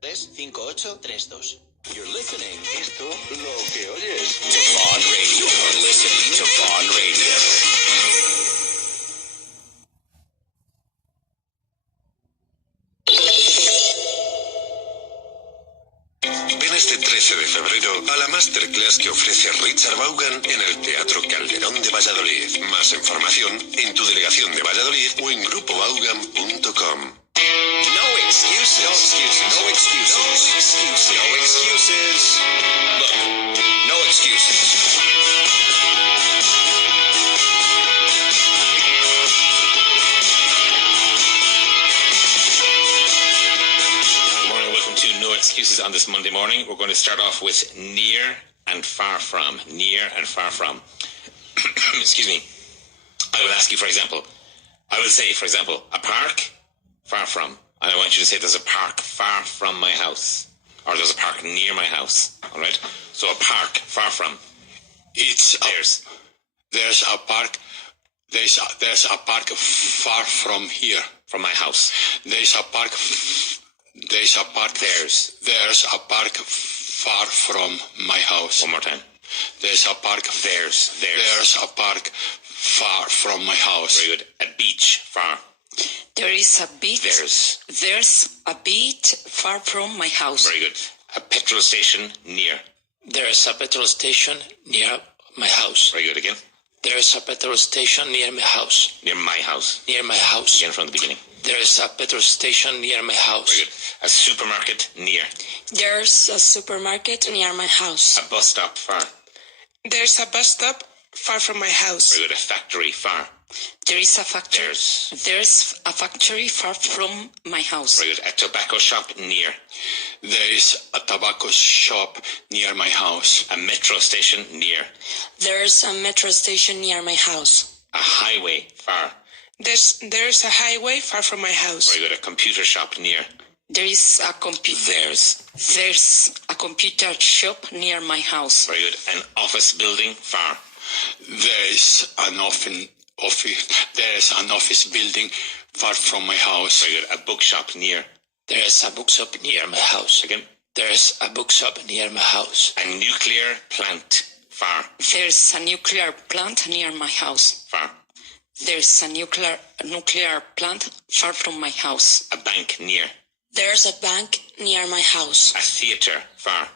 35832. You're listening. Esto lo que oyes. To Vaughn Radio. You're listening to Vaughn Radio. Ven este 13 de febrero a la masterclass que ofrece Richard Vaughan en el Teatro Calderón de Valladolid. Más información en tu delegación de Valladolid o en grupovaughan.com. No excuses. No excuses. No excuses. No excuses. No excuses. Look, no excuses. Good morning. Welcome to No Excuses on this Monday morning. We're going to start off with near and far from. Near and far from. Excuse me. I will ask you, for example. I will say, for example, a park, far from. And I want you to say there's a park far from my house. Or there's a park near my house. All right? So a park far from. There's a park. There's a park far from here. From my house. There's a park. There's a park. There's a park far from my house. One more time. There's a park. There's a park far from my house. Very good. A beach far. There is a beach. There's a beach far from my house. Very good. A petrol station near. There's a petrol station near my house. Very good. Again. There's a petrol station near my house. Near my house. Near my house. Again from the beginning. There's a petrol station near my house. Very good. A supermarket near. There's a supermarket near my house. A bus stop far. There's a bus stop far from my house. Very good. A factory far. There is a factory. There's a factory far from my house. Very good. A tobacco shop near. There is a tobacco shop near my house. A metro station near. There's a metro station near my house. A highway far. There's a highway far from my house. Very good. A computer shop near. There is a computer. There's a computer shop near my house. Very good. An office building far. There's an office building far from my house. Very good. A bookshop near. There's a bookshop near my house. Again. There's a bookshop near my house. A nuclear plant far. There's a nuclear plant near my house. Far. There's a nuclear plant far from my house. A bank near. There's a bank near my house. A theatre far.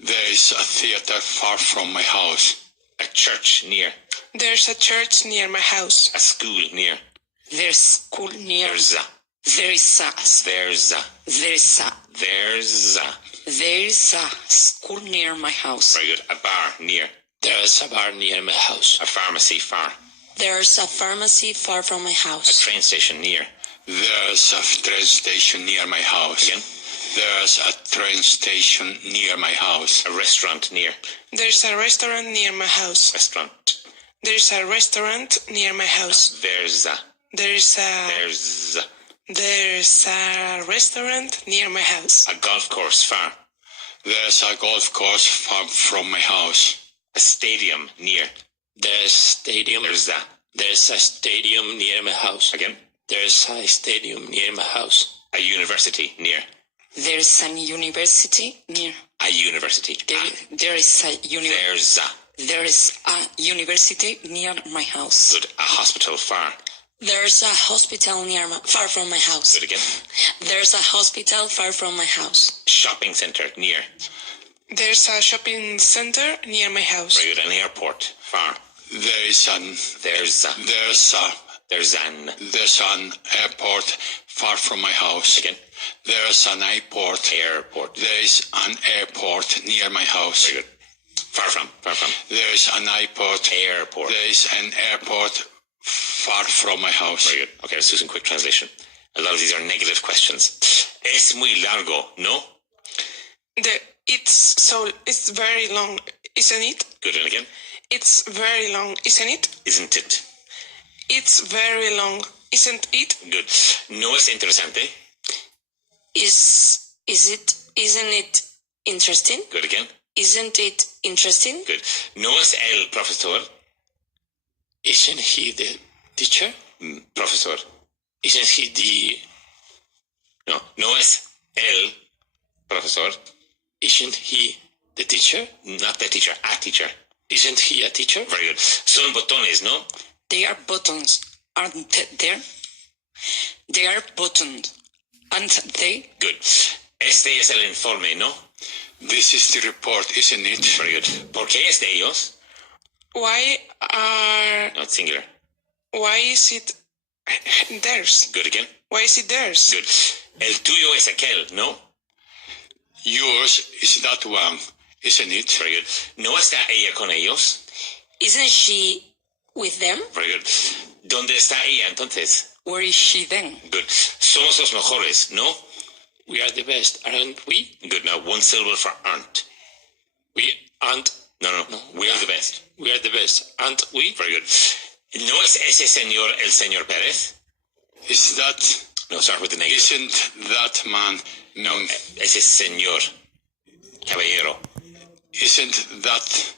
There's a theater far from my house. A church near. There's a church near my house. A school near. There's school near. There's a school near my house. Very good. A bar near. There's a bar near my house. A pharmacy far. There's a pharmacy far from my A house. train station near. There's a train station near my house. Again. There's a train station near my house. A restaurant near. There's a restaurant near my house. Restaurant. There's a restaurant near my house. There's a restaurant near my house. A golf course far. There's a golf course far from my house. A stadium near. There's a stadium near my house. Again. There's a stadium near my house. A university near. There's a university near. A university. There is a university near my house. Good. A hospital far. There's a hospital far from my house. Good again. There's a hospital far from my house. Shopping center near. There's a shopping center near my house. Very good. An airport far. There's an airport far from my house. Again. There's an airport. There's an airport near my house. Very good. Far from. There's an airport. There's an airport far from my house. Very good. Okay, let's do some quick translation. A lot of these are negative questions. Es muy largo, ¿no? It's very long, isn't it? Good, and again. It's very long, isn't it? Isn't it? It's very long, isn't it? Good. No es interesante. Isn't it interesting? Good again. Isn't it interesting? Good. No es el profesor. Isn't he the teacher? Profesor. Isn't he the... No es el Profesor. Isn't he the teacher? Not the teacher, a teacher. Isn't he a teacher? Very good. Son botones, ¿no? They are buttons, aren't they? They are buttons, aren't they? Good. Este es el informe, ¿no? This is the report, isn't it? Very good. ¿Por qué es de ellos? Why No, it's singular. is it theirs? Good again. Why is it theirs? Good. El tuyo es aquel, ¿no? Yours is that one, isn't it? Very good. ¿No está ella con ellos? Isn't she with them? Very good. ¿Dónde está ella entonces? Where is she then? Good. Somos los mejores, ¿no? We are the best, aren't we? Good. Now, one syllable for aren't. We aren't. No. We are the best. We are the best, aren't we? Very good. ¿No es ese señor el señor Pérez? Is that, No, start with the negative. isn't that man, No, ese señor. Caballero. isn't that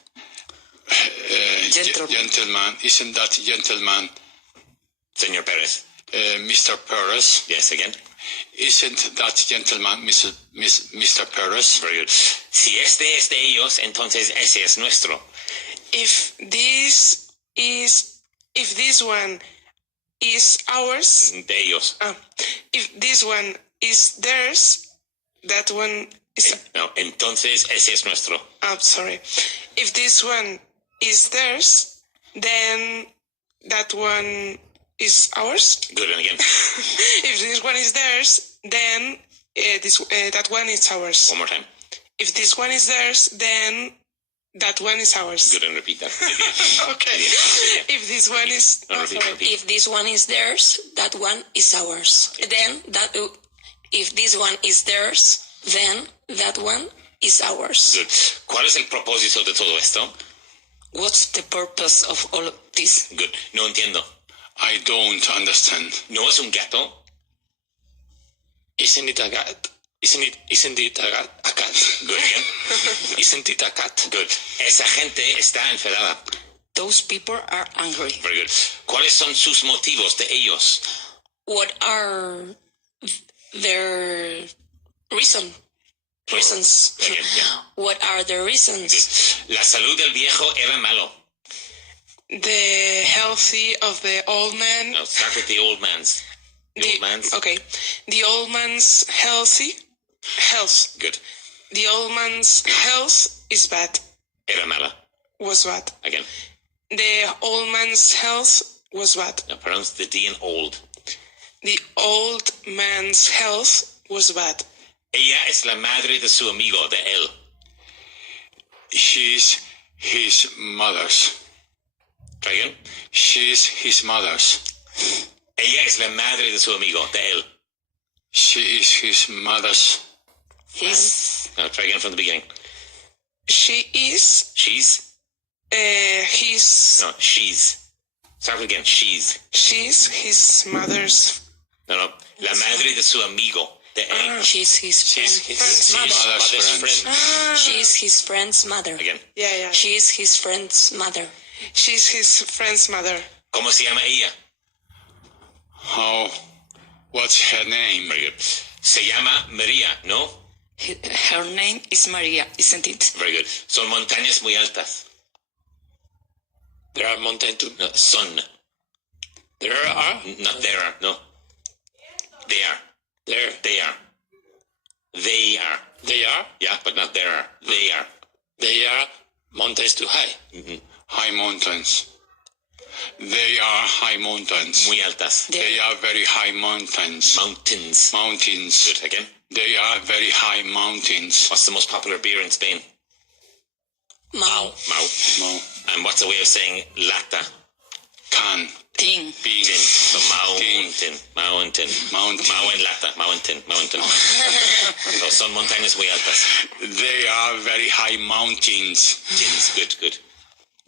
Gentleman. gentleman, isn't that gentleman Señor Pérez. Mr. Perez? Yes, again. Isn't that gentleman Mr. Perez? Very good. Si este es de ellos, entonces ese es nuestro. If this one is ours, De ellos. if this one is theirs, that one is. No, entonces ese es nuestro. Sorry. If this one is theirs, then that one is ours. Good, and again. If this one is theirs, then that one is ours. One more time. If this one is theirs, then that one is ours. Good, and repeat that. Okay. If this one is. No, repeat, repeat. If this one is theirs, that one is ours. Then if this one is theirs, then that one is ours. Good. ¿Cuál es el propósito de todo esto? What's the purpose of all of this? Good. No entiendo. I don't understand. ¿No es un gato? Isn't it a cat? Isn't it a cat? Good, again. Isn't it a cat? Good. Esa gente está enfadada. Those people are angry. Very good. ¿Cuáles son sus motivos de ellos? What are their reasons? Again, yeah. What are the reasons? La salud del viejo era malo. The healthy of the old man. No, start with the old man's. The old man's. Okay. The old man's health. Good. The old man's health is bad. Era mala. Was bad. Again. The old man's health was bad. Now pronounce the D in old. The old man's health was bad. Ella es la madre de su amigo, de él. She's his mother's. Try again. She's his mother's. Ella es la madre de su amigo, de él. She is his mother's. His. Now try again from the beginning. She is She's. his. No, she's. Start again. She's. She's his mother's. No. La madre de su amigo, de él. She's his friend's mother. Mother's Mother's friend. friend. She's his friend's mother. Again. Yeah. She's his friend's mother. She's his friend's mother. ¿Cómo se llama ella? How? What's her name? Very good. Se llama María, ¿no? Her name is Maria, isn't it? Very good. Son montañas muy altas. There are mountains too. No, son. There are. Not there are. No. They are. There. They are. They are. They are. Yeah, but not there are. They are. They are mountains too high. High mountains. They are high mountains. Muy altas. They are very high mountains. Mountains. Mountains. Good. Again. They are very high mountains. What's the most popular beer in Spain? Mau. Mau. And what's the way of saying lata? Can. Thing. Being. Tin. So Tin. mountain. Mountain. Mau en lata. Mountain. So son montañas muy altas. They are very high mountains. Tins. Good.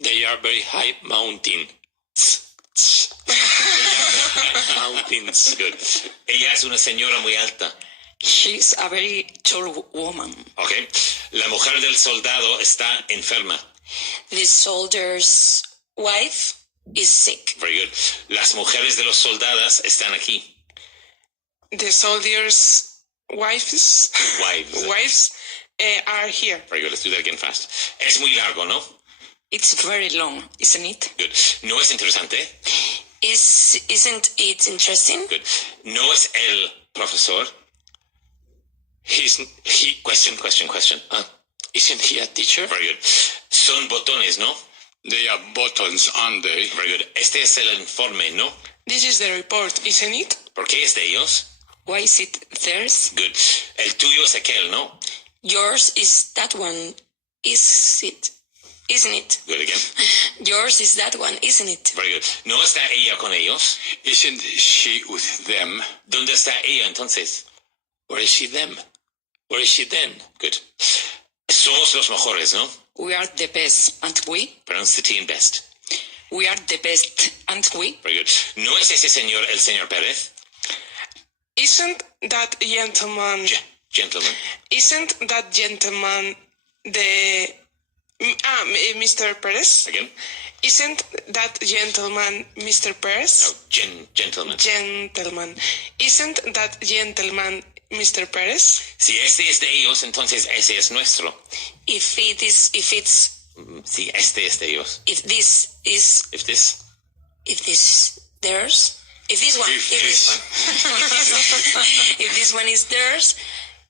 They are very high mountains. Mountains. Good. Ella es una señora muy alta. She's a very tall woman. Okay. La mujer del soldado está enferma. The soldier's wife is sick. Very good. Las mujeres de los soldados están aquí. The soldier's wives Wives. are here. Very good. Let's do that again fast. Es muy largo, ¿no? It's very long, isn't it? Good. No es interesante. Isn't it interesting? Good. No es el profesor. Question. Isn't he a teacher? Very good. Son botones, ¿no? They are buttons, aren't they? Very good. Este es el informe, ¿no? This is the report, isn't it? ¿Por qué es de ellos? Why is it theirs? Good. El tuyo es aquel, ¿no? Yours is that one, isn't it? Good again. Yours is that one, isn't it? Very good. ¿No está ella con ellos? Isn't she with them? ¿Dónde está ella entonces? Where is she them? Where is she then? Good. Somos los mejores, ¿no? We are the best, aren't we? Pronounce the team best. We are the best, aren't we? Very good. ¿No es ese señor el señor Pérez? Isn't that gentleman... Gentleman. Isn't that gentleman the... Mr. Perez? Again? Isn't that gentleman Mr. Perez? No, gentleman. Gentleman. Isn't that gentleman Mr. Perez? Si este es de ellos, entonces ese es nuestro. If this Si este es de ellos. is If this. theirs, if this one is theirs,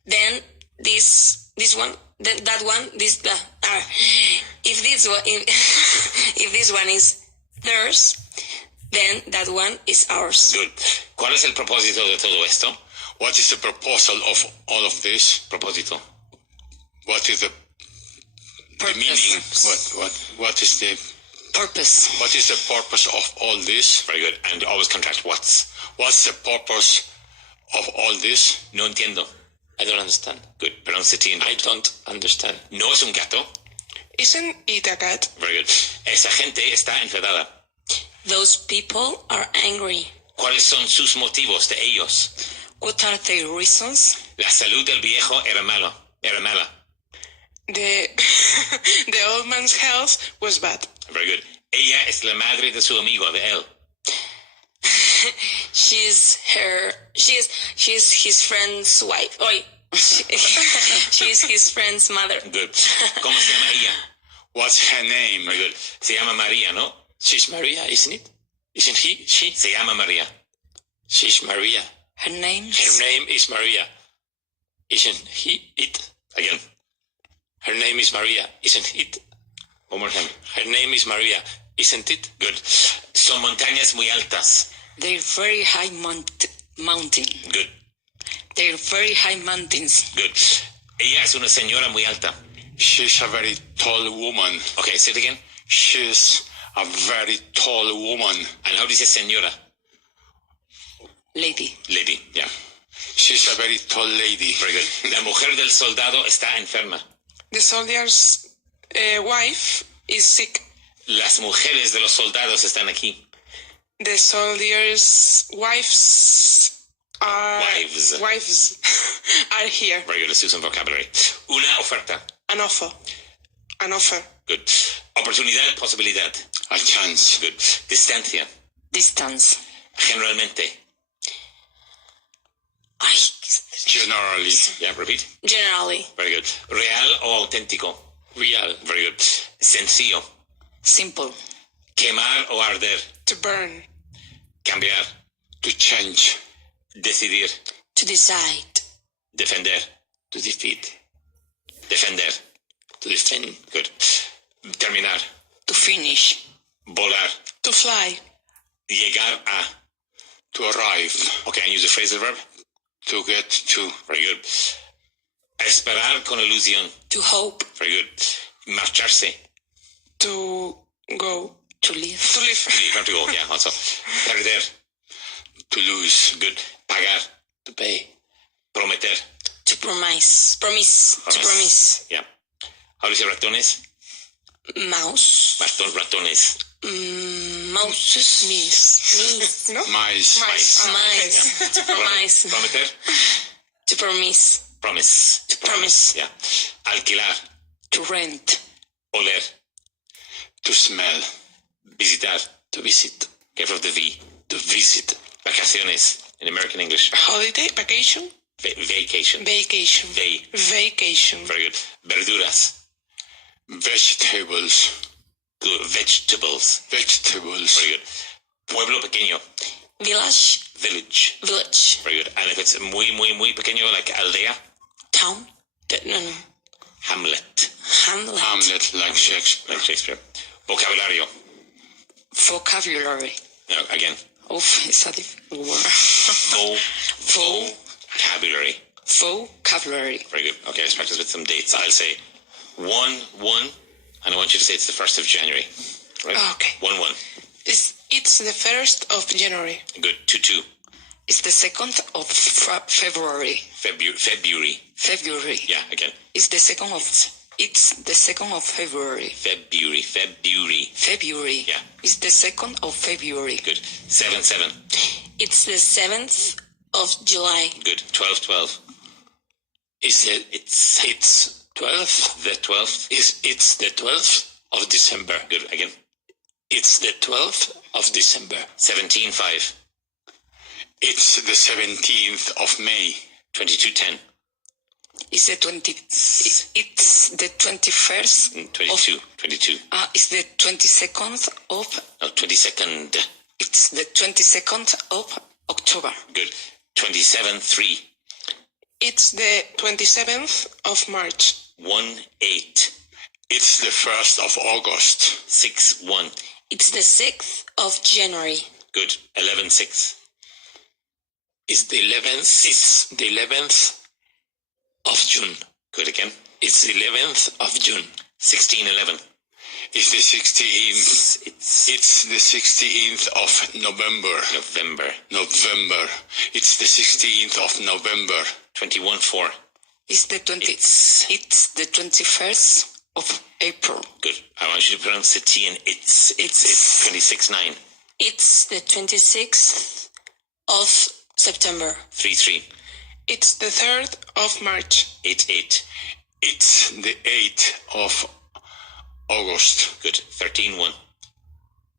then this one, then that one, if this one is theirs, then that one is ours. Good. ¿Cuál es el propósito de todo esto? What is the proposal of all of this? Propósito. What is the Meaning. what is the Purpose. what is the purpose of all this? Very good. And always contract what's. What's the purpose of all this? No entiendo. I don't understand. Good. Pronounce the team. I don't understand. No es un gato. Isn't it a cat? Very good. Esa gente está enfadada. Those people are angry. ¿Cuáles son sus motivos de ellos? What are their reasons? La salud del viejo era mala. The old man's health was bad. Very good. Ella es la madre de su amigo, de él. She's his friend's wife. Oi. She's his friend's mother. Good. ¿Cómo se llama ella? What's her name? Very good. Se llama María, ¿no? She's Maria, isn't it? Isn't he? She? Se llama María. She's Maria. Her name Her name is Maria. Isn't he it? Again. Her name is Maria, isn't it? One more time. Her name is Maria, isn't it? Good. Son montañas muy altas. They're very high mountain. Good. They're very high mountains. Good. Ella es una señora muy alta. She's a very tall woman. Okay, say it again. She's a very tall woman. And how do you say señora? Lady. Lady, yeah. She's a very tall lady. Very good. La mujer del soldado está enferma. The soldier's wife is sick. Las mujeres de los soldados están aquí. The soldier's wives are here. Very good. Let's do some vocabulary. Una oferta. An offer. Good. Oportunidad, posibilidad. A chance. Good. Distancia. Distance. Generalmente. Ay, Generally. Yeah, repeat. generally. Very good. Real o auténtico. Real. Very good. Sencillo. Simple. Quemar o arder. To burn. Cambiar. To change. Decidir. To decide. Defender. To defeat. Defender. To defend. Good. Terminar. To finish. Volar. To fly. Llegar a. To arrive. Okay, and use a phrasal verb. To get to. Very good. Esperar con ilusión. To hope. Very good. Marcharse. To go. To live. To live. You have to go, yeah, also. Perder. To lose. Good. Pagar. To pay. Prometer. To promise. To promise. Yeah. How do you say ratones? Mouse. Ratones. Mouses. Mice. No? Mice. Mice. To promise. Prometer. To promise. Promise. To promise. Yeah. Alquilar. To rent. Oler. To smell. Visitar. To visit. Get rid of the V. To visit. Vacaciones. In American English. Holiday. Vacation. Vacation. Vacation. Vacation. Very good. Verduras. Vegetables. Good. Vegetables. Vegetables. Very good. Pueblo pequeño. Village. Village. Village. Very good. And if it's muy pequeño, like aldea. Town. No. Hamlet. Hamlet. Hamlet, like Shakespeare. Like Shakespeare. Vocabulario. Vocabulary. No, again. Oof, it's a difficult word. Vocabulary. Vocabulary. Very good. Okay, let's practice with some dates. I'll say 1-1, and I want you to say it's the 1st of January. Right? Okay. 1-1. It's the 1st of January. Good. 2-2. It's the 2nd of February. February. February. Yeah, again. It's the 2nd of February. February. February. Yeah. It's the 2nd of February. Good. 7-7. It's the 7th of July. Good. 12-12. It's 12th. The 12th. It's the 12th of December. Good. Again. It's the 12th of December. 17-5. It's the 17th of May. 22-10. It's the 21st. 22. It's the 22nd of. No, 22nd. It's the 22nd of October. Good. 27-3. It's the 27th of March. 1-8. It's the 1st of August. 6-1. It's the 6th of January. Good. 11-6. It's the 11th of June. Good again. It's the 11th of June. 16-11. It's the 16th. It's the 16th of November. November. It's the 16th of November. 21-4. It's the 21st of April. Good. I want you to pronounce the T in it's 26-9. It's the 26th of September. 3-3. It's the 3rd of March. 8-8. It's the 8th of August. Good. 13-1.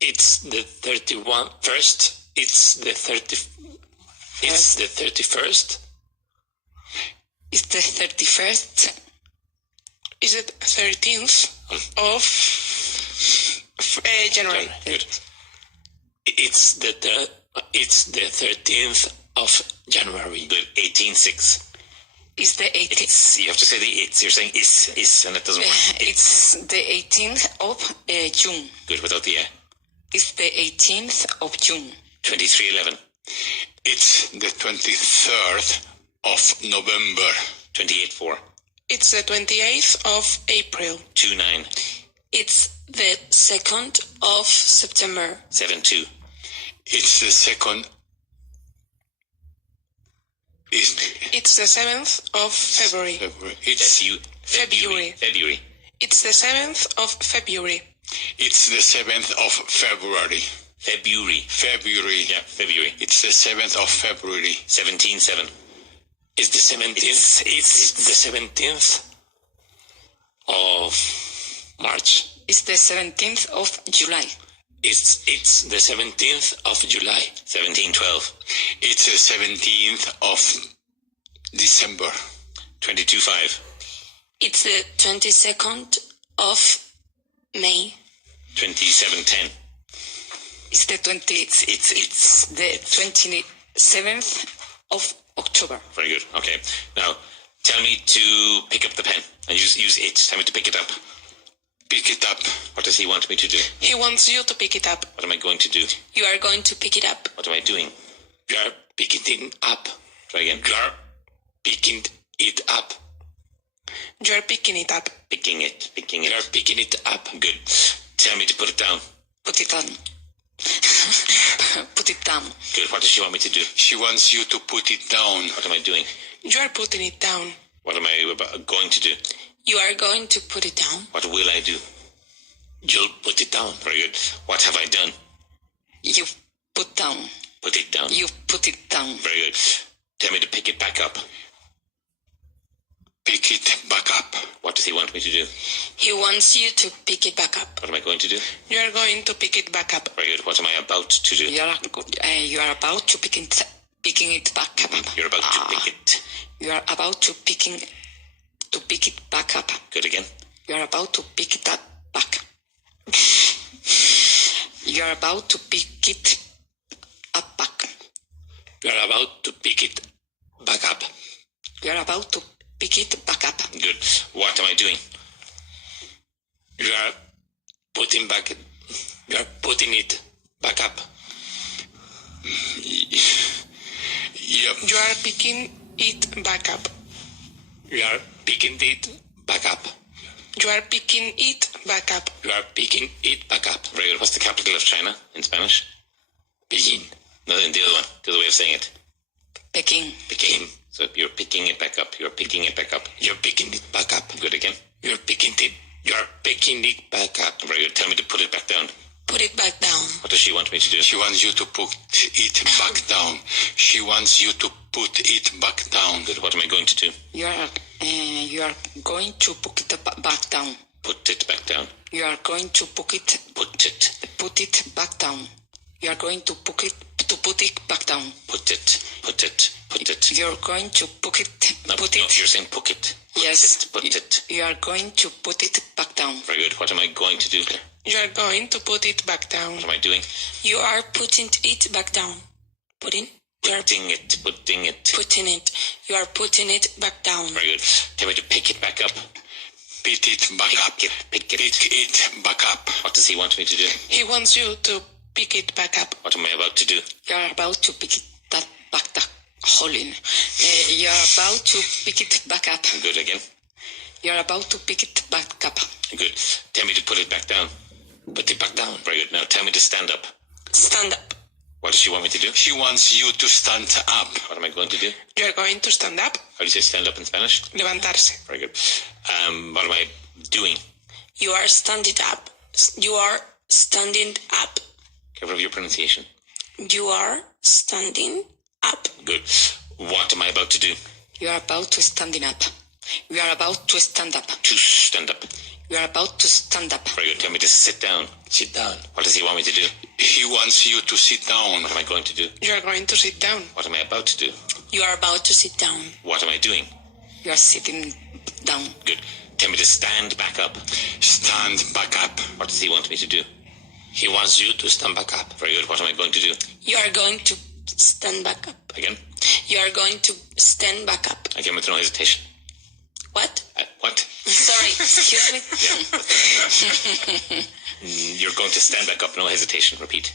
It's the 31st. It's the 31st. It's the 31st. Is it 13th of January? Good. It's the 13th of January. Good. 18-6. It's the 18th. You have to say the it's. You're saying is, and it doesn't work. It's the 18th of June. Good. Without the It's the 18th of June. 23-11. It's the 23rd of November. 28-4. It's the 28th of April. 2-9. It's the 2nd of September. 7-2. It's the 2nd. It's the 7th of February. It's February. It's the 7th of February. It's the 7th of February. February. Yeah, February. It's the 7th of February. 17-7. It's the 17th. It's the 17th of March. It's the 17th of July. It's the 17th of July. 17-12. It's the 17th of December. 22-5. It's the 22nd of May. 27-10. It's the 27th of October. Very good. Okay. Now, tell me to pick up the pen. And use it. Tell me to pick it up. Pick it up. What does he want me to do? He wants you to pick it up. What am I going to do? You are going to pick it up. What am I doing? You are picking it up. Try again. You are picking it up. You are picking it up. Picking it. You are picking it up. Good. Tell me to put it down. Put it on. Put it down. Good. What does she want me to do? She wants you to put it down. What am I doing? You are putting it down. What am I going to do? You are going to put it down. What will I do? You'll put it down. Very good. What have I done? You put down. Put it down. You put it down. Very good. Tell me to pick it back up. Pick it back up. What does he want me to do? He wants you to pick it back up. What am I going to do? You are going to pick it back up. Very good. What am I about to do? You are about to picking it back up. You're about to pick it. You are about to pick it back up. Good again. You are about to pick it up back. You are about to pick it up back. You are about to pick it back up. You are about to pick it back up. Good. What am I doing? You are putting it back up. Yep. You are picking it back up. You are picking it back up. You are picking it back up. You are picking it back up. Very good. What's the capital of China in Spanish? Beijing. No, the other one. The other way of saying it. Peking. Peking. So you're picking it back up. You're picking it back up. You're picking it back up. Good again. You're picking it back up. Very good. Tell me to put it back down. Put it back down. What does she want me to do? She wants you to put it back down. She wants you to put it back down. Good. What am I going to do? You are going to put it back down. Put it back down. You are going to put it back down. You are going to put it back down. Put it. You're going to put it. No, you're saying put it. Yes. Put it. You are going to put it back down. Very good. What am I going to do? You are going to put it back down. What am I doing? You are putting it back down. Putting. You are Putting it. putting it. You are putting it back down. Very good. Tell me to pick it back up. Pick it back up. Pick it. Pick it back up. What does he want me to do? He wants you to pick it back up. What am I about to do? You are about to pick it back hole in. You are about to pick it back up. Good again. You are about to pick it back up. Good. Tell me to put it back down. Put it back down. Very good. Now tell me to stand up. Stand up. What does she want me to do? She wants you to stand up. What am I going to do? You are going to stand up. How do you say stand up in Spanish? Levantarse. Very good. What am I doing? You are standing up. You are standing up. Careful of your pronunciation. You are standing up. Good. What am I about to do? You are about to standing up. You are about to stand up. To stand up. You are about to stand up. Very good. Tell me to sit down. Sit down. What does he want me to do? He wants you to sit down. What am I going to do? You are going to sit down. What am I about to do? You are about to sit down. What am I doing? You are sitting down. Good. Tell me to stand back up. Stand back up. What does he want me to do? He wants you to stand back up. Very good. What am I going to do? You are going to stand back up. Again? You are going to stand back up. Again with no hesitation. What? What? Sorry, excuse me. You're going to stand back up. No hesitation. Repeat.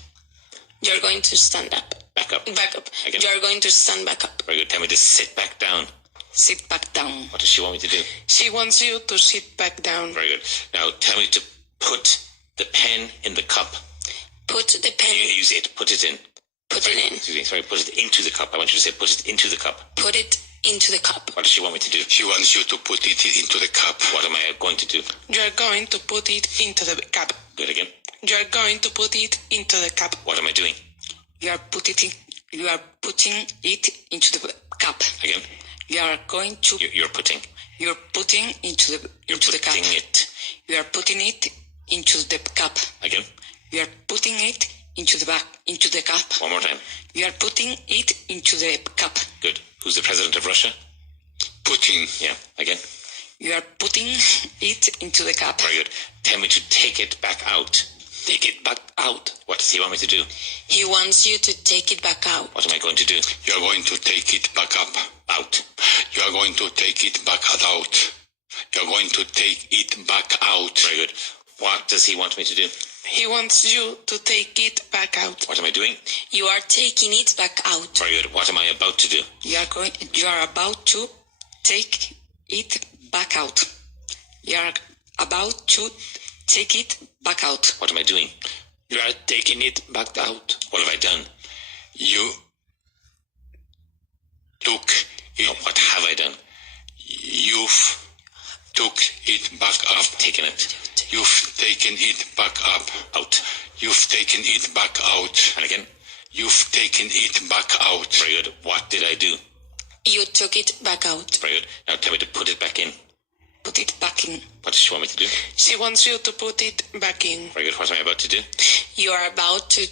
You're going to stand up. Back up. Back up. Again. You're going to stand back up. Very good. Tell me to sit back down. Sit back down. What does she want me to do? She wants you to sit back down. Very good. Now tell me to put the pen in the cup. Put the pen. You say it. Put it in. Put it in. Excuse me. Sorry. Put it into the cup. I want you to say put it into the cup. Put it into the cup. What does she want me to do? She wants you to put it into the cup. What am I going to do? You are going to put it into the cup. Good again. You are going to put it into the cup. What am I doing? You are putting it into the cup. Again. You are going to. You're putting. You're putting into the cup. It. You are putting it into the cup. Again. You are putting it into the cup. One more time. You are putting it into the cup. Good. Who's the president of Russia? Putin. Yeah. Again. You are putting it into the cup. Very good. Tell me to take it back out. Take it back out. What does he want me to do? He wants you to take it back out. What am I going to do? You are going to take it back up. Out. You are going to take it back out. You are going to take it back out. Very good. What does he want me to do? He wants you to take it back out. What am I doing? You are taking it back out. Very good. What am I about to do? You are about to take it back out. You are about to take it back out. What am I doing? You are taking it back out. What have I done? You took it. No, what have I done? You've took it back up. Taken it. You've taken it back up. Out. You've taken it back out. And again. You've taken it back out. Very good. What did I do? You took it back out. Very good. Now tell me to put it back in. Put it back in. What does she want me to do? She wants you to put it back in. Very good. What am I about to do? You are about to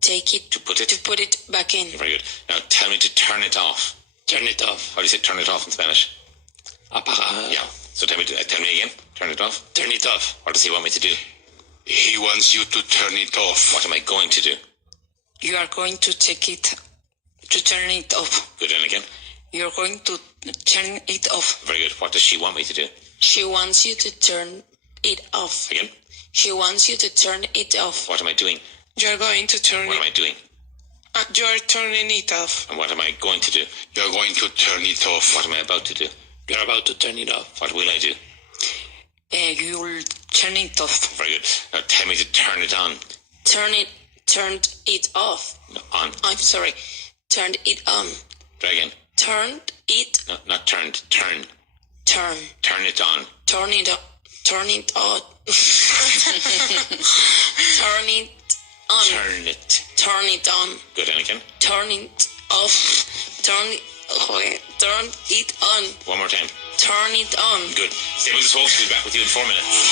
take it. To put it? To put it back in. Very good. Now tell me to turn it off. Turn it off. How do you say turn it off in Spanish? Apaga. Yeah. So tell me again. Turn it off. Turn it off. What does he want me to do? He wants you to turn it off. What am I going to do? You are going to turn it off. Good, and again. You're going to turn it off. Very good. What does she want me to do? She wants you to turn it off. Again. She wants you to turn it off. What am I doing? You're going to turn What am I it. doing? You're turning it off. And what am I going to do? You're going to turn it off. What am I about to do? You're about to turn it off. What will I do? You'll turn it off. Very good. Now tell me to turn it on. Turned it off. No, on. I'm sorry. Turned it on. Try again. Turned it. No, not turned. Turn. Turn. Turn it on. Turn it on. Turn it on. Turn it on. Turn it. Turn it on. Good, and again. Turn it off. Turn it on. One more time. Turn it on. Good. Stay with us, folks. We'll be back with you in 4 minutes.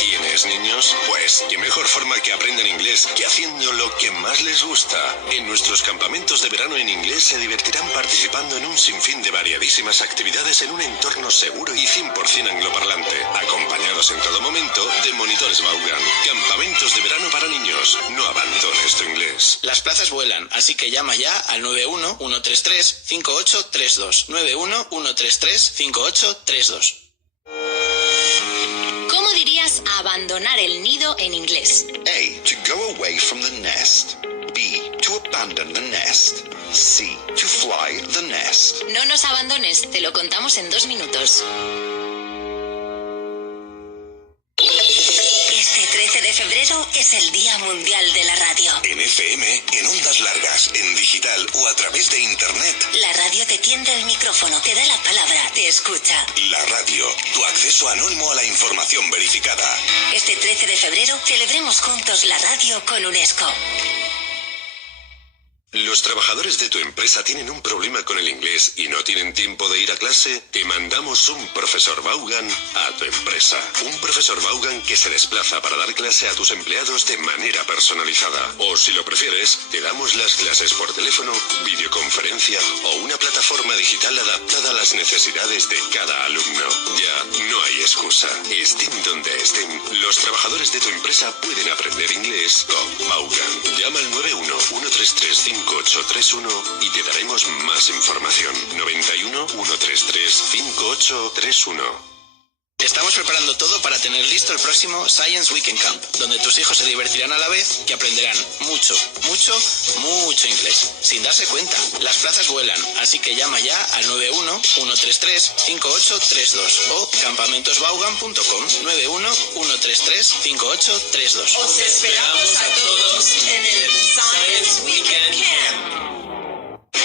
¿Tienes niños? Pues qué mejor forma que aprendan inglés que haciendo lo que más les gusta. En nuestros campamentos de verano en inglés se divertirán participando en un sinfín de variadísimas actividades en un entorno seguro y 100% angloparlante, acompañados en todo momento de monitores Vaughan. Campamentos de verano para niños. No abandones tu inglés. Las plazas vuelan, así que llama ya al 91-133-5832. 91-133-5832. ¿Cómo dirías abandonar el nido en inglés? A. To go away from the nest. B. To abandon the nest. C. To fly the nest. No nos abandones, te lo contamos en 2 minutos. Este 13 de febrero es el Día Mundial de la Radio. En FM, en ondas largas, en digital o a través de internet. La radio te tiende el micrófono, te da la palabra, te escucha. La radio, tu acceso anónimo a la información verificada. Este 13 de febrero celebremos juntos la radio con UNESCO. ¿Los trabajadores de tu empresa tienen un problema con el inglés y no tienen tiempo de ir a clase? Te mandamos un profesor Vaughan a tu empresa. Un profesor Vaughan que se desplaza para dar clase a tus empleados de manera personalizada. O si lo prefieres, te damos las clases por teléfono, videoconferencia o una plataforma digital adaptada a las necesidades de cada alumno. Ya no hay excusa. Estén donde estén, los trabajadores de tu empresa pueden aprender inglés con Vaughan. Llama al 91-133-5831 y te daremos más información. 91-133-5831. Estamos preparando todo para tener listo el próximo Science Weekend Camp, donde tus hijos se divertirán a la vez que aprenderán mucho inglés, sin darse cuenta. Las plazas vuelan, así que llama ya al 91-133-5832 o campamentosvaughan.com. 91-133-5832. Os esperamos a todos en el Science Weekend Camp.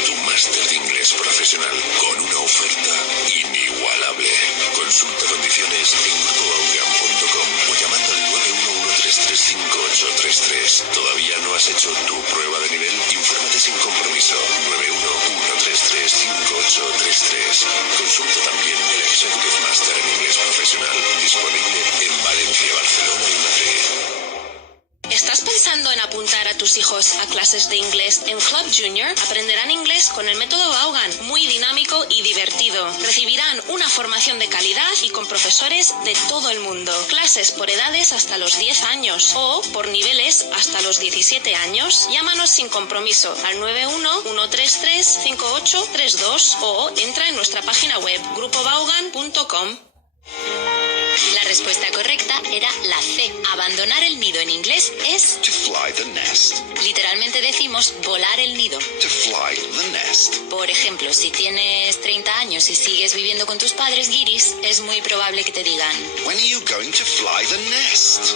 Tu máster de inglés profesional con una oferta inigualable. Consulta condiciones en grupovaughan.com o llamando al 91-133-5833. ¿Todavía no has hecho tu prueba de nivel? Infórmate sin compromiso. 91-133-5833. Consulta también el Executive Master en inglés profesional, disponible en Valencia, Barcelona y Madrid. ¿Estás pensando en apuntar a tus hijos a clases de inglés en Club Junior? Aprenderán inglés con el método Vaughan, muy dinámico y divertido. Recibirán una formación de calidad y con profesores de todo el mundo. Clases por edades hasta los 10 años o por niveles hasta los 17 años. Llámanos sin compromiso al 91-133-5832 o entra en nuestra página web grupovaughan.com. La respuesta correcta era la C. Abandonar el nido en inglés es To fly the nest. literalmente decimos volar el nido. To fly the nest. Por ejemplo, si tienes 30 años y sigues viviendo con tus padres guiris, es muy probable que te digan: When are you going to fly the nest?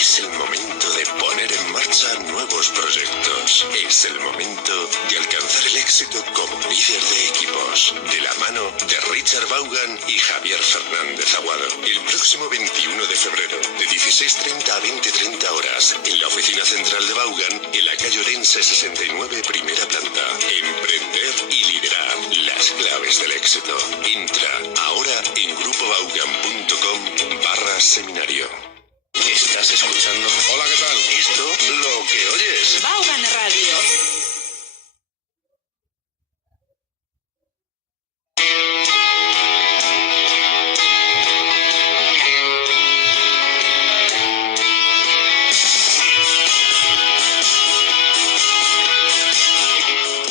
Es el momento de poner en marcha nuevos proyectos. Es el momento de alcanzar el éxito como líder de equipos. De la mano de Richard Vaughan y Javier Fernández Aguado. El próximo 21 de febrero, de 16:30 a 20:30 horas, en la oficina central de Vaughan, en la calle Orense Orense 69, primera planta. Emprender y liderar. Las claves del éxito. Entra ahora en grupobaugan.com/seminario. Estás escuchando. Hola, ¿qué tal? Esto lo que oyes. Vaughan Radio.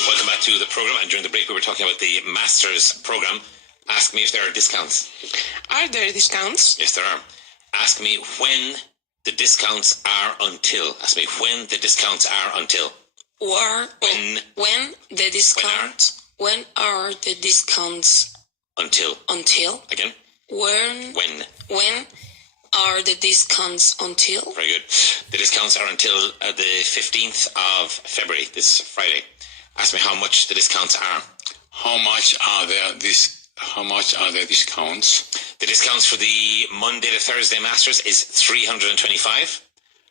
Welcome back to the program. And during the break, we were talking about the Masters program. Ask me if there are discounts. Are there discounts? Yes, there are. Ask me when the discounts are until. Ask me when the discounts are until. When the discounts? When are the discounts? Until. Until? Again? When are the discounts until? Very good. The discounts are until the 15th of February, this Friday. Ask me how much the discounts are. How much are the discounts? The discounts for the Monday to Thursday Masters is 325.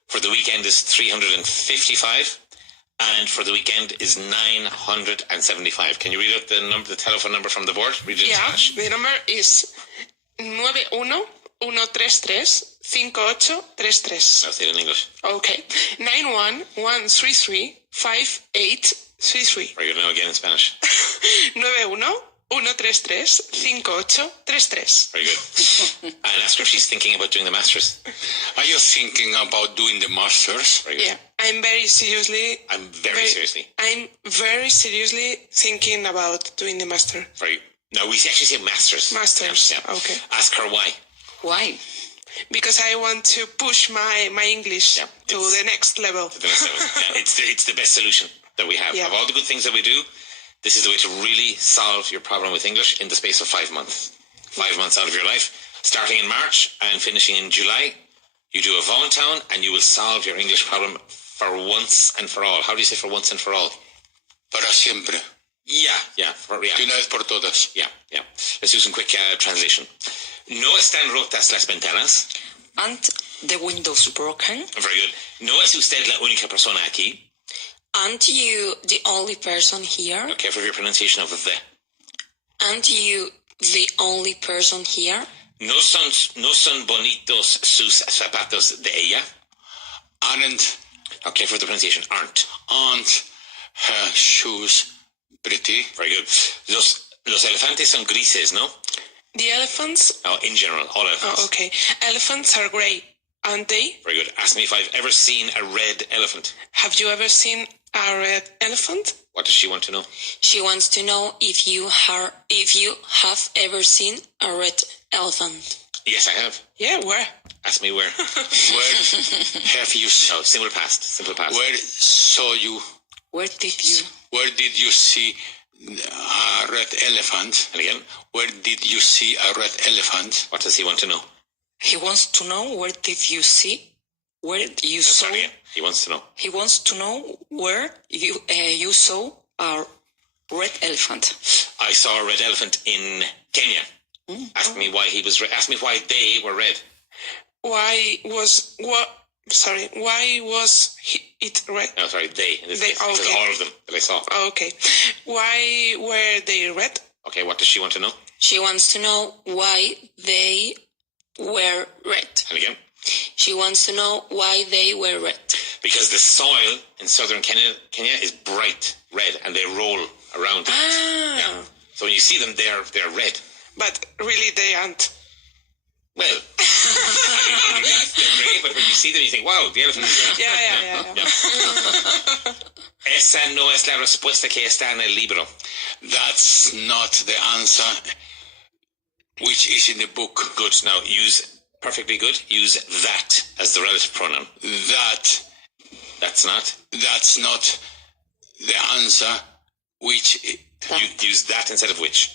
For the weekend is 355. And for the weekend is 975. Can you read out the telephone number from the board? Read it in Spanish. The number is 91-133-5833. I'll say it in English. Okay. 91-133-5833. Very good. Now again in Spanish. 91-133-5833. Very good. And ask her if she's thinking about doing the Masters. Are you thinking about doing the Masters? Very good. Yeah, I'm very seriously thinking about doing the master. Very good. No, we actually say Masters. Masters. Yeah. Okay. Ask her why. Why? Because I want to push my English to the next level. To the next level. Yeah, it's the best solution that we have. Yeah. Of all the good things that we do, this is the way to really solve your problem with English in the space of 5 months. 5 months out of your life, starting in March and finishing in July. You do a Vaughan and you will solve your English problem for once and for all. How do you say for once and for all? Para siempre. Yeah. De una vez por todas. Yeah. Let's do some quick translation. No están rotas las ventanas. Aren't the windows broken? Very good. No es usted la única persona aquí. Aren't you the only person here? Okay, for your pronunciation of the. Aren't you the only person here? No son bonitos sus zapatos de ella. Aren't. Okay, for the pronunciation, aren't her shoes pretty? Very good. Los elefantes son grises, ¿no? The elephants? No, in general, all elephants. Oh, okay. Elephants are grey, aren't they? Very good. Ask me if I've ever seen a red elephant. Have you ever seen a red elephant? What does she want to know? She wants to know if you have ever seen a red elephant. Yes, I have. Yeah, where? Ask me where. Where have you? No, simple past. Where saw you? Where did you see a red elephant? And again? Where did you see a red elephant? What does he want to know? He wants to know where did you see? Where you saw? Sorry, yeah. He wants to know. He wants to know where you saw a red elephant. I saw a red elephant in Kenya. Ask me why he was red. Ask me why they were red. Why was it red? No, sorry, they. In this case, okay. Because all of them that I saw. Okay. Why were they red? Okay, what does she want to know? She wants to know why they were red. And again? She wants to know why they were red. Because the soil in southern Kenya is bright red and they roll around it. Yeah. So when you see them, they're red. But really they aren't. Well, I mean, they're grey, but when you see them, you think, wow, the elephant is red. Yeah. Esa no es la respuesta que está en el libro. That's not the answer which is in the book. Good. Now, perfectly good. Use that as the relative pronoun. That's not the answer which... Use that instead of which.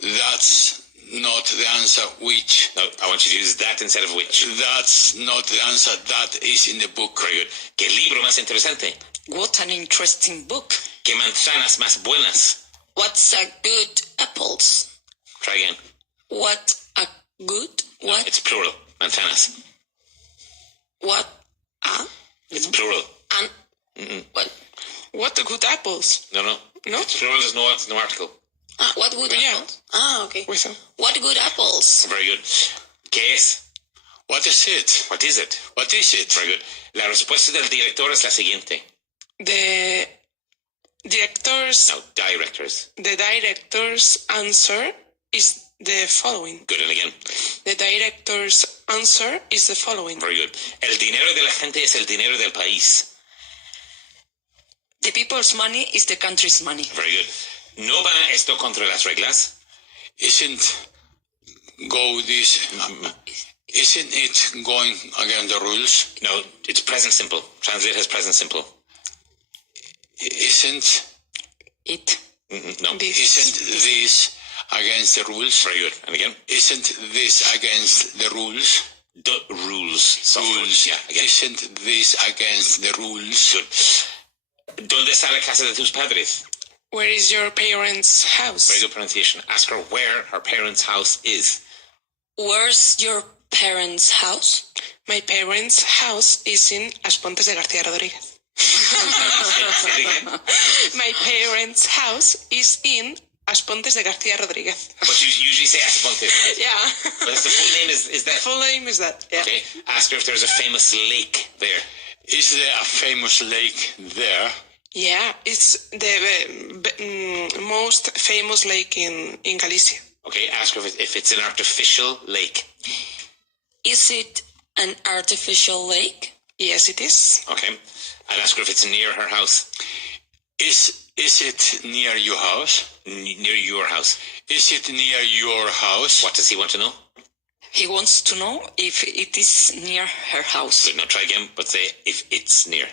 That's not the answer which... No, I want you to use that instead of which. That's not the answer that is in the book. Very good. ¿Qué libro más interesante? What an interesting book. ¿Qué manzanas más buenas? What's a good apples? Try again. What a good... No, it's plural. Manzanas. What a... It's plural. What? What good apples? No. No? Plural is no article. What good Yeah. apples? Okay. Wisdom. What good apples? Very good. ¿Qué es? What is it? What is it? What is it? Very good. La respuesta del director es la siguiente. The director's No, directors. The director's answer is the following. Good, and again. The director's answer is the following. Very good. El dinero de la gente es el dinero del país. The people's money is the country's money. Very good. ¿No va esto contra las reglas? Isn't it going against the rules? No, it's present simple. Translate as present simple. Isn't It. No. Isn't this against the rules? Very good. And again? Isn't this against the rules? The rules. Soft Rules. Yeah, again. Isn't this against the rules? Good. ¿Dónde está la casa de tus padres? Where is your parents' house? Very good pronunciation. Ask her where her parents' house is. Where's your parents' house? My parents' house is in As Pontes de García Rodríguez. Say it again. My parents' house is in As Pontes de García Rodríguez. But you usually say Asponte. Right? Yeah. But the full name is that. Full name is that. Yeah. Okay. Ask her if there's a famous lake there. Is there a famous lake there? Yeah, it's the most famous lake in Galicia. Okay. Ask her if it's an artificial lake. Is it an artificial lake? Yes, it is. Okay. And ask her if it's near her house. Is it near your house? Near your house. Is it near your house? What does he want to know? He wants to know if it is near her house. Good. Now try again, but say if it's near.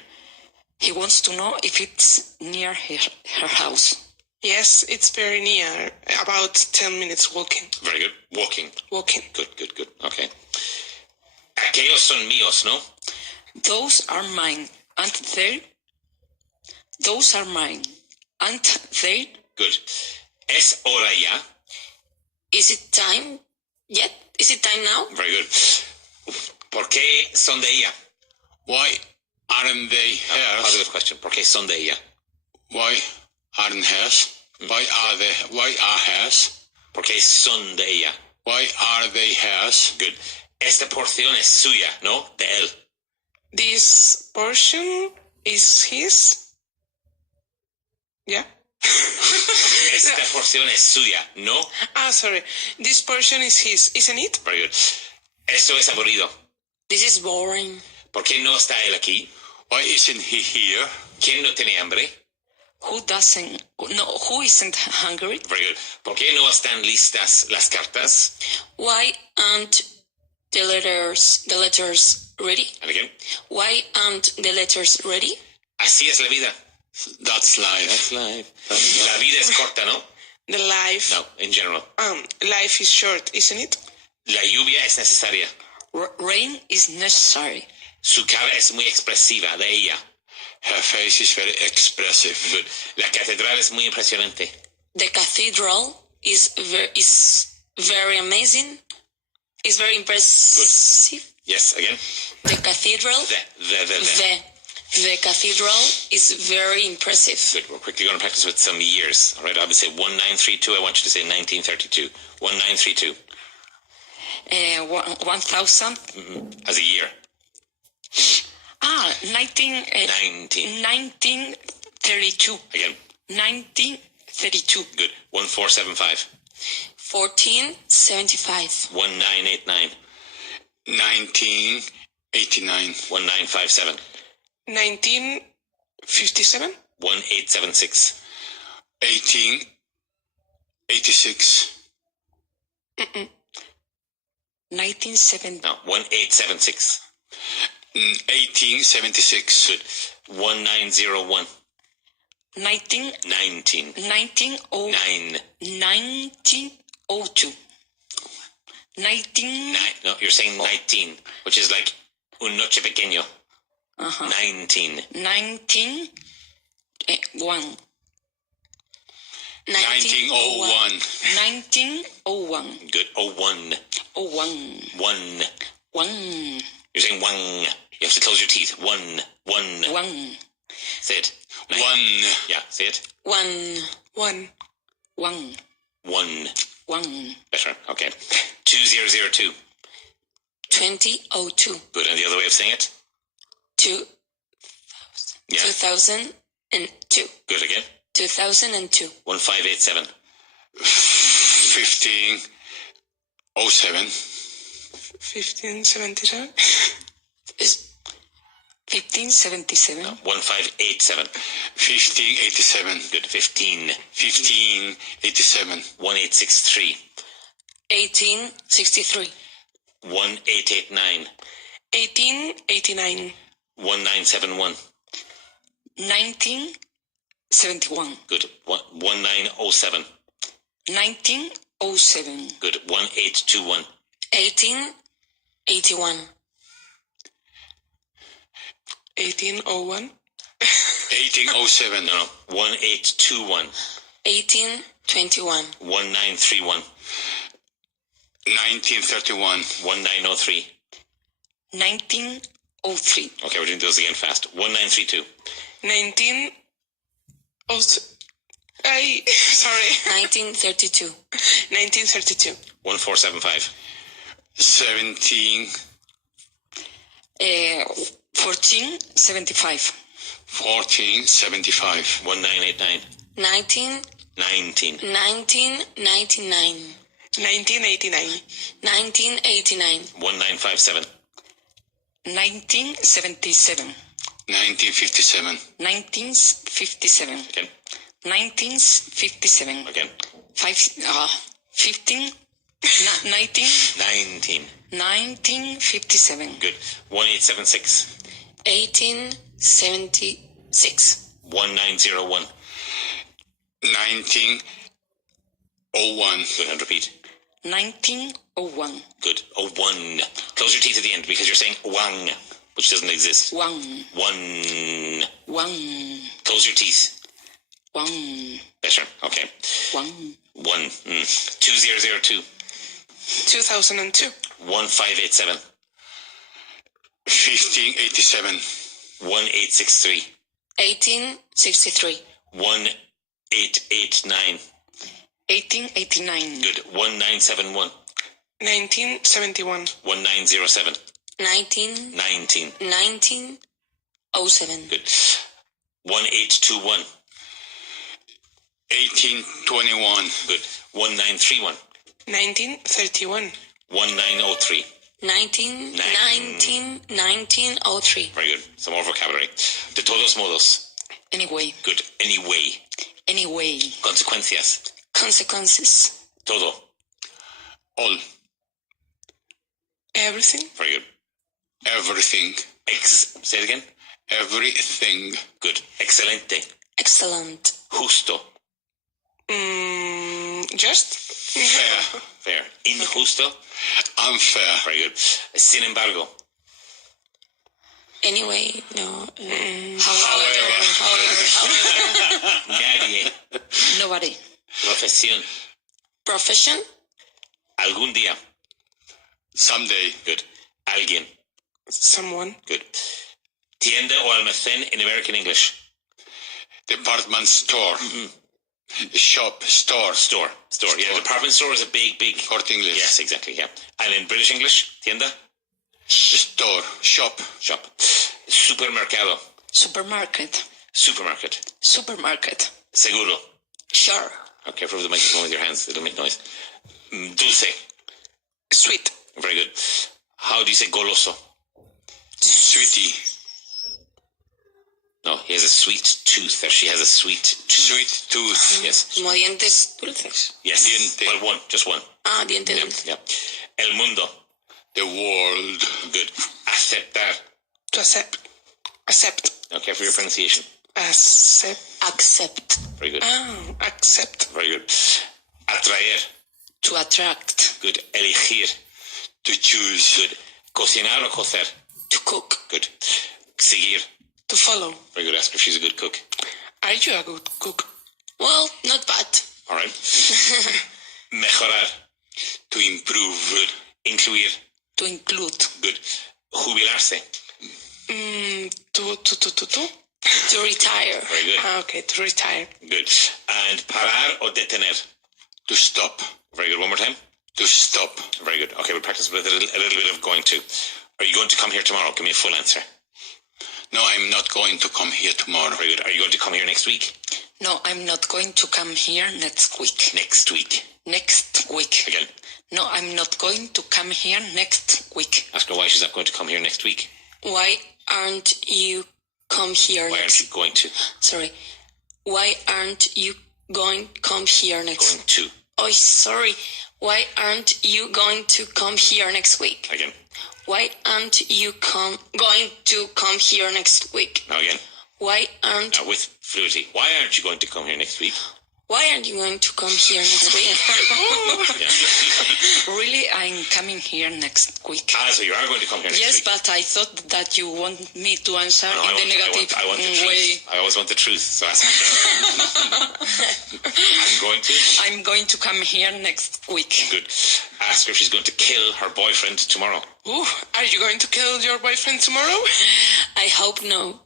He wants to know if it's near her house. Yes, it's very near. About 10 minutes walking. Very good. Walking. Walking. Good. Okay. Aquellos son míos, ¿no? Those are mine. And they? Those are mine. And they? Good. ¿Es hora ya? Is it time yet? Is it time now? Very good. ¿Por qué son de ella? Why aren't they hers? Positive question. ¿Por qué son de ella? Why aren't hers? Why are hers? ¿Por qué son de ella? Why are they hers? Good. Esta porción es suya, ¿no? De él. This portion is his. Yeah. Esta porción es suya, ¿no? Sorry. This portion is his, isn't it? Very good. Esto es aburrido. This is boring. ¿Por qué no está él aquí? Why isn't he here? ¿Quién no tiene hambre? Who isn't hungry? Very good. ¿Por qué no están listas las cartas? Why aren't the letters ready? And again. Why aren't the letters ready? Así es la vida. That's life. That's life. La vida es corta, ¿no? The life. No, in general. Life is short, isn't it? La lluvia es necesaria. Rain is necessary. Su cara es muy expresiva, de ella. Her face is very expressive. Good. La catedral es muy impresionante. The cathedral is very amazing. It's very impressive. Yes, again. The cathedral. The cathedral is very impressive. Good. We're quickly going to practice with some years. All right. I'll say 1932. I want you to say 1932. 1932. 1000. As a year. 1932. Again. 1932. Good. 1475. 1475. 1989. 1989. 1957. 1957. 1876. 1886. 1970. No, 1876. 1876. Good. 1901. 1902. 19. No, you're saying 19, which is like un noche pequeño. 19. 1901. 1901. 1901. Good. Oh, one. 01. One. 1. You're saying one. You have to close your teeth. One. 1. Say it. One. Yeah, say it. One. One. One. One. One. Better. Okay. 2002. 2002. Good. And the other way of saying it? 2000. Yeah. 2002. Good again. 2002. 1587. 1507. 1577. Is 1577. 1587. 1587. Good. 15. 1587. 1863. 1863. 1889. 1889. 1971. 1971. Good. 1907. 1907. Good. 1821. 1881. 1801. 1807. No, no. 1821. 1821. 1931. 1931. 1903. 1903. Okay, we're doing those again fast. 1932. 19. Oh, sorry. 1932. 1932. 1475. 17. 1475. 1475. 1989. 19. 19. 1999. 1989. 1989. 1957. 1977. 1957. 1957. Again. 1957. Again. 15. 19. 1957. Good. 1876. 1876. 1901. 1901. Good. And repeat. 1901. Good. 01. Close your teeth at the end because you're saying wang, which doesn't exist. One. One. One. Close your teeth. One. Better. Okay. One. 2002. 2002. 1587. 1587. 1863. 1863. 1889. 1889. Good. 1971. 1971. 1907. 19. 19. 1907. Good. 1821. 1821. Good. 1931. 1931. 1903. 1903. Very good. Some more vocabulary. De todos modos. Anyway. Good. Anyway. Anyway. Consecuencias. Consequences. Todo. All. Everything. Very good. Everything. Say it again. Everything. Good. Excelente. Excellent. Justo. Just. Fair. Fair. Injusto. Unfair. Very good. Sin embargo. Anyway, no. However. Nadie. Nobody. Profesión. Profession. Algún día. Someday. Good. Alguien. Someone. Good. Tienda o almacén in American English. Department store. Shop. Store. Store. Yeah, department store is a big. Corte Inglés. Yes, exactly, yeah. And in British English, tienda? Store. Shop. Shop. Supermercado. Supermarket. Supermarket. Supermarket. Seguro. Sure. Okay, prove the microphone with your hands. It'll make noise. Dulce. Sweet. Very good. How do you say goloso? Sweetie. No, he has a sweet tooth, or she has a sweet tooth. Sweet tooth. Yes. Como dientes dulces. Yes. Diente. Well, one. Just one. Diente dulce. Yeah. El mundo. The world. Good. Aceptar. To accept. Accept. Okay, for your pronunciation. Accept. Accept. Very good. Accept. Very good. Atraer. To attract. Good. Elegir. To choose. Good. Cocinar o cocer. To cook. Good. Seguir. To follow. Very good. Ask her if she's a good cook. Are you a good cook? Well, not bad. All right. Mejorar. To improve. Good. Incluir. To include. Good. Jubilarse. To To retire. Very good. Okay, to retire. Good. And parar o detener? To stop. Very good. One more time. To stop. Very good. Okay, we'll practice with a little bit of going to. Are you going to come here tomorrow? Give me a full answer. No, I'm not going to come here tomorrow. Very good. Are you going to come here next week? No, I'm not going to come here next week. Next week. Next week. Again. No, I'm not going to come here next week. Ask her why she's not going to come here next week. Why aren't you come here Why aren't you going to? Sorry. Why aren't you come here next? Going to. Oh, sorry. Why aren't you going to come here next week? Again. Why aren't you going to come here next week? Now again. Why aren't Now with fluidity. Why aren't you going to come here next week? Why aren't you going to come here next week? Yeah. Really, I'm coming here next week. So you are going to come here next Yes, week? but I thought that you want me to answer No, in the negative I want the way. truth. I always want the truth. So ask me. I'm going to come here next week. Good. Ask her if she's going to kill her boyfriend tomorrow. Ooh, are you going to kill your boyfriend tomorrow? I hope no.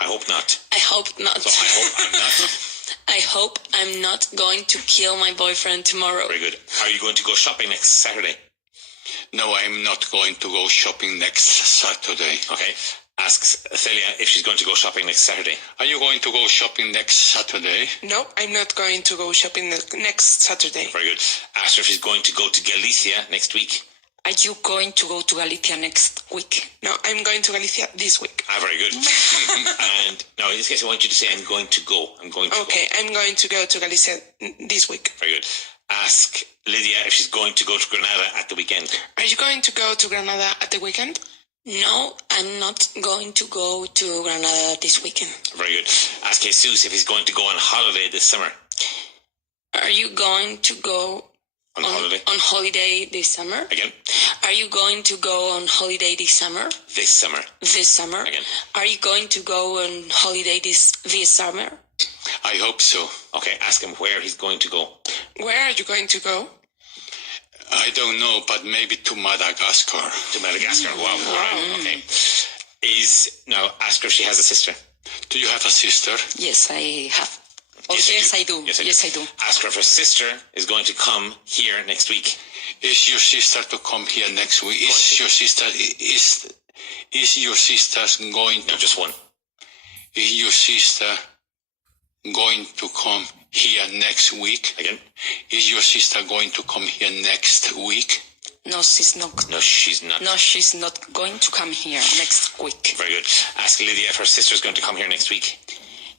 I hope not. I hope not. So I hope I'm not. I hope I'm not going to kill my boyfriend tomorrow. Very good. Are you going to go shopping next Saturday? No, I'm not going to go shopping next Saturday. Okay. Asks Celia if she's going to go shopping next Saturday. Are you going to go shopping next Saturday? No, I'm not going to go shopping next Saturday. Very good. Ask her if she's going to go to Galicia next week. Are you going to go to Galicia next week? No, I'm going to Galicia this week. Very good. And now in this case I want you to say I'm going to go. I'm going to Okay, go. I'm going to go to Galicia this week. Very good. Ask Lydia if she's going to go to Granada at the weekend. Are you going to go to Granada at the weekend? No, I'm not going to go to Granada this weekend. Very good. Ask Jesus if he's going to go on holiday this summer. Are you going to go On holiday? on holiday this summer? Again? Are you going to go on holiday this summer? This summer. This summer? Again. Are you going to go on holiday this summer? I hope so. Okay, ask him where he's going to go. Where are you going to go? I don't know, but maybe to Madagascar. To Madagascar. Wow. All right. Okay. Now ask her if she has a sister. Do you have a sister? Yes, I have. Oh, Yes, yes, I I do. Yes, I do. Ask her if her sister is going to come here next week. Is your sister to come here next week? Is your sister going No, to just one. Is your sister going to come here next week? Again? Is your sister going to come here next week? No, she's not. No, she's not. No, she's not going to come here next week. Very good. Ask Lydia if her sister's going to come here next week.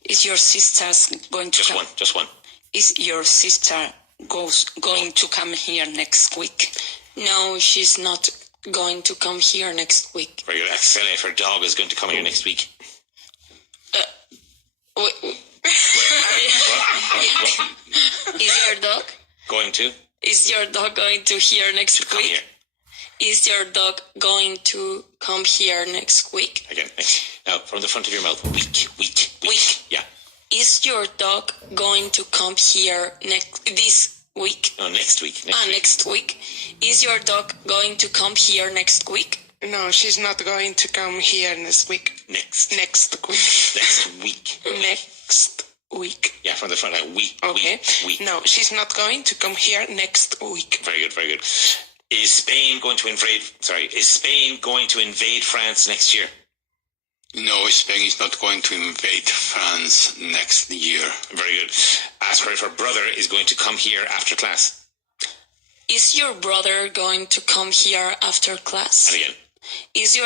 Is your sister going to Just come? one. Just one. Is your sister going to come here next week? No, she's not going to come here next week. Very good. Ask Celia if her dog is going to come here next week. Is your dog? Going to? Is your dog going to here next Come week? here. Is your dog going to come here next week? Again. Now, from the front of your mouth. Week. Week. Yeah. Is your dog going to come here this week? No, next week. Next week. Is your dog going to come here next week? No, she's not going to come here next week. Next Next week. week. Next week. Yeah, from the front. Week. Okay. Week. No, she's not going to come here next week. Very good. Very good. Is Spain going to invade? Is Spain going to invade France next year? No, Spain is not going to invade France next year. Very good. Ask her if her brother is going to come here after class. Is your brother going to come here after class? And again. Is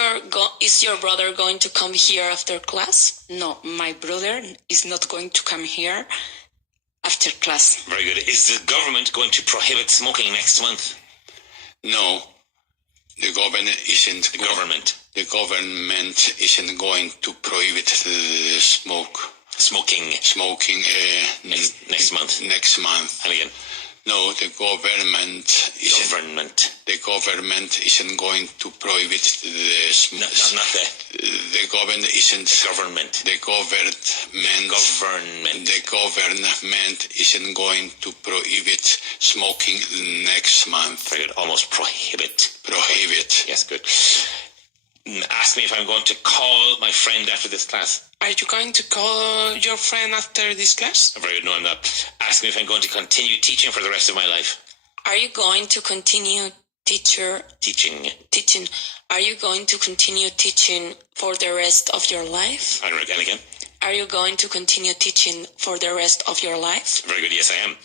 your brother going to come here after class? No, my brother is not going to come here after class. Very good. Is the government going to prohibit smoking next month? No, the government isn't. The government. The government isn't going to prohibit the Smoking. Next month. And again. No, the government isn't going to prohibit the No, not the government isn't. government. The government isn't going to prohibit smoking next month. Very good. Almost prohibit. Prohibit. Yes, good. Ask me if I'm going to call my friend after this class. Are you going to call your friend after this class? Very good. No, I'm not. Ask me if I'm going to continue teaching for the rest of my life. Are you going to continue Teaching. Are you going to continue teaching for the rest of your life? And again. Are you going to continue teaching for the rest of your life? Very good. Yes, I am.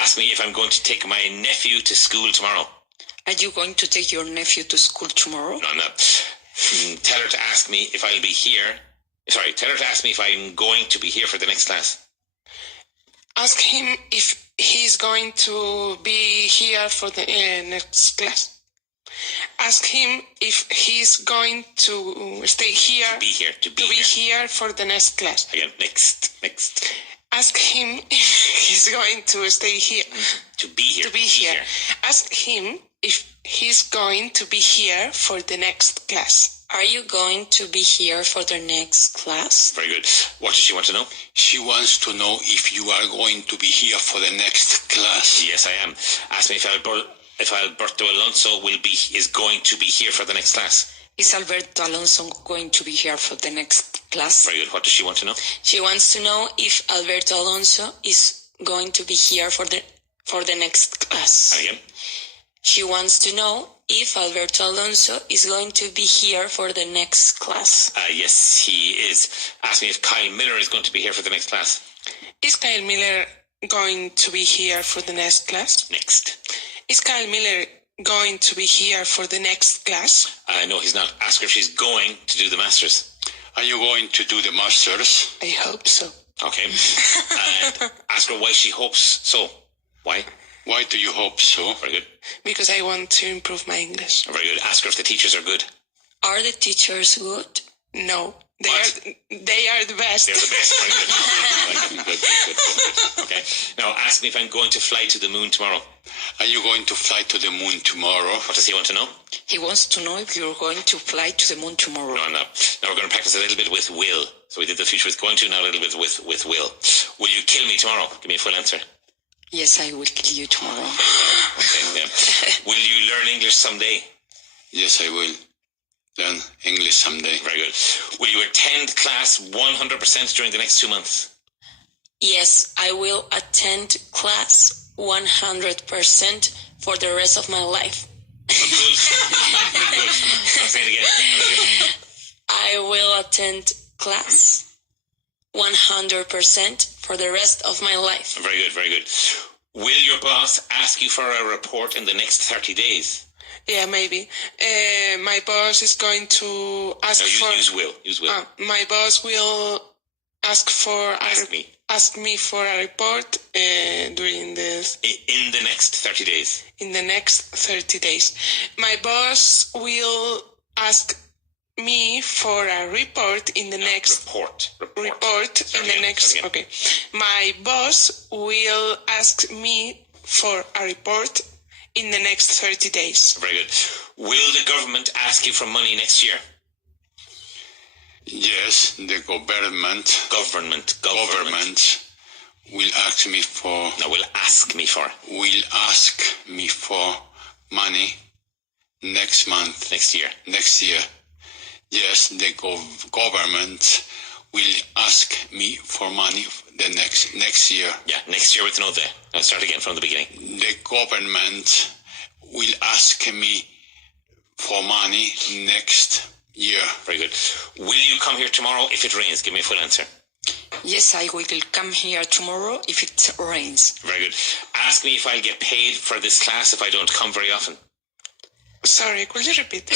Ask me if I'm going to take my nephew to school tomorrow. Are you going to take your nephew to school tomorrow? No, I'm not. Tell her to ask me if I'll be here. Sorry, tell her to ask me if I'm going to be here for the next class. Ask him if he's going to be here for the next class. Ask him if he's going to stay here. To be here For the next class. Again, next. Ask him if he's going to stay here. To be here. Ask him if he's going to be here for the next class. Are you going to be here for the next class? Very good. What does she want to know? She wants to know if you are going to be here for the next class. Yes, I am. Ask me if Alberto Alonso is going to be here for the next class. Is Alberto Alonso going to be here for the next class? Very good. What does she want to know? She wants to know if Alberto Alonso is going to be here for the next class. And again? She wants to know if Alberto Alonso is going to be here for the next class. Yes, he is. Ask me if Kyle Miller is going to be here for the next class. Is Kyle Miller going to be here for the next class? Next. Is Kyle Miller going to be here for the next class? No, he's not. Ask her if she's going to do the Masters. Are you going to do the Masters? I hope so. Okay. And ask her why she hopes so. Why? Why do you hope so? Very good. Because I want to improve my English. Very good. Ask her if the teachers are good. Are the teachers good? No. They are the best. They're the best. Very good. Good. Okay. Now ask me if I'm going to fly to the moon tomorrow. Are you going to fly to the moon tomorrow? What does he want to know? He wants to know if you're going to fly to the moon tomorrow. No, I'm not. Now we're going to practice a little bit with will. So we did the future with going to, now a little bit with will. Will you kill me tomorrow? Give me a full answer. Yes, I will kill you tomorrow. Okay, yeah. Will you learn English someday? Yes, I will learn English someday. Very good. Will you attend class 100% during the next 2 months? Yes, I will attend class 100% for the rest of my life. Good. I'll say it again. I will attend class 100% for the rest of my life. Very good, very good. Will your boss ask you for a report in the next 30 days? Yeah, maybe. My boss is going to ask Use will. My boss will ask me for a report during this. In the next 30 days. In the next 30 days. My boss will ask me for a report in the next report in the next. Okay. My boss will ask me for a report in the next 30 days. Very good. Will the government ask you for money next year? Yes, the government will ask me for. No, will ask me for. Will ask me for money next month. Next year. Yes, the government will ask me for money the next year. Yeah, next year with no the. I'll start again from the beginning. The government will ask me for money next year. Very good. Will you come here tomorrow if it rains? Give me a full answer. Yes, I will come here tomorrow if it rains. Very good. Ask me if I'll get paid for this class if I don't come very often. Sorry, could you repeat?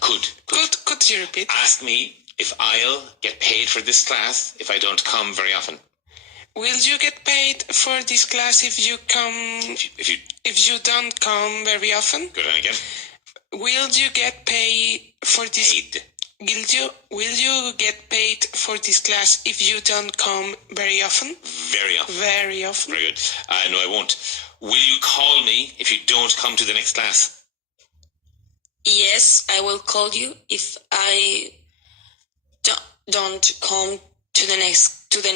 Could you repeat? Ask me if I'll get paid for this class if I don't come very often. Will you get paid for this class if you come? If you don't come very often? Good, and again. Will you get paid for this? Will you get paid for this class if you don't come very often? Very often. Very often. Very good. No, I won't. Will you call me if you don't come to the next class? Yes, I will call you if I don't come to the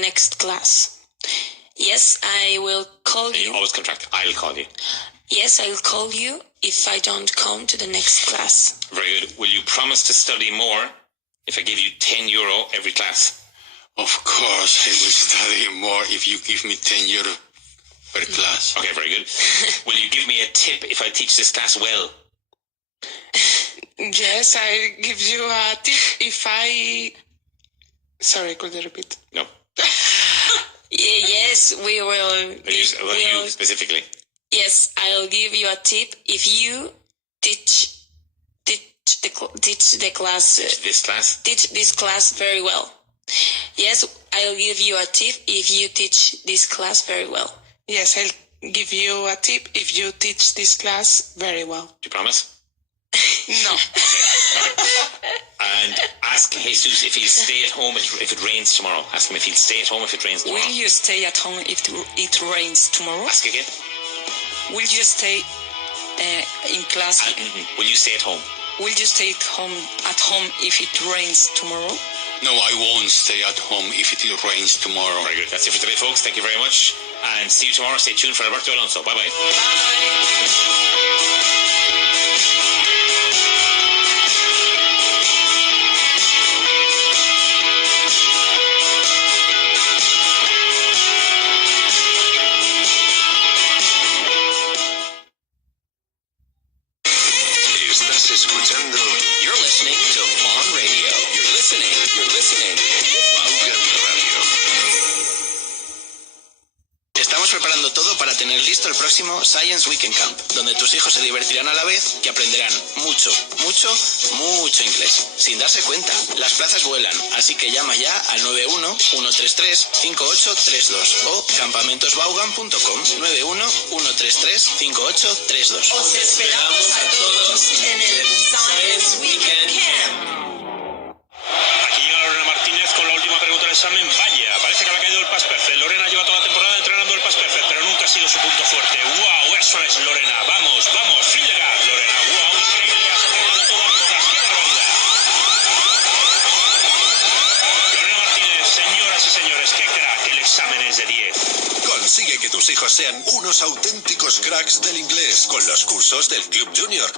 next class. Yes, I will call you. You always contract. I'll call you. Yes, I'll call you if I don't come to the next class. Very good. Will you promise to study more if I give you €10 every class? Of course, I will study more if you give me €10 per class. Okay, very good. Will you give me a tip if I teach this class well? Yes, I give you a tip if I... Sorry, could you repeat? No. Yes, we will. You specifically. Yes, I'll give you a tip if you teach the class. This class? Teach this class very well. Yes, I'll give you a tip if you teach this class very well. Yes, I'll give you a tip if you teach this class very well. Do you promise? No. And ask Jesus if he'll stay at home if it rains tomorrow. Ask him if he'll stay at home if it rains tomorrow. Will you stay at home if it rains tomorrow? Ask again. Will you stay in class? Will you stay at home? Will you stay at home if it rains tomorrow? No, I won't stay at home if it rains tomorrow. Very good. That's it for today, folks. Thank you very much. And see you tomorrow. Stay tuned for Alberto Alonso. Bye-bye. Bye. Estás escuchando You're listening to Vaughan Radio. You're listening. Vaughan Radio. Estamos preparando todo para tener listo el próximo Science Weekend Camp, donde tus hijos se divertirán a la vez que aprenderán mucho inglés. Sin darse cuenta, las plazas vuelan, así que llama ya al 91-133-5832 o campamentosvaughan.com 91-133-5832. Os esperamos a todos en el Science Weekend Camp. Aquí llega Lorena Martínez con la última pregunta del examen. Vaya, parece que le ha caído el past perfect. Lorena lleva toda la temporada entrenando el past perfect, pero nunca ha sido su punto fuerte. ¡Wow! Eso es Lorena. Vamos, fin de gas, Lorena. ¡Wow! Increíble, has acertado todas. ¡Qué barbaridad! Lorena Martínez, señoras y señores, qué crack. El examen es de 10. Consigue que tus hijos sean unos auténticos cracks del inglés con los cursos del Club Junior.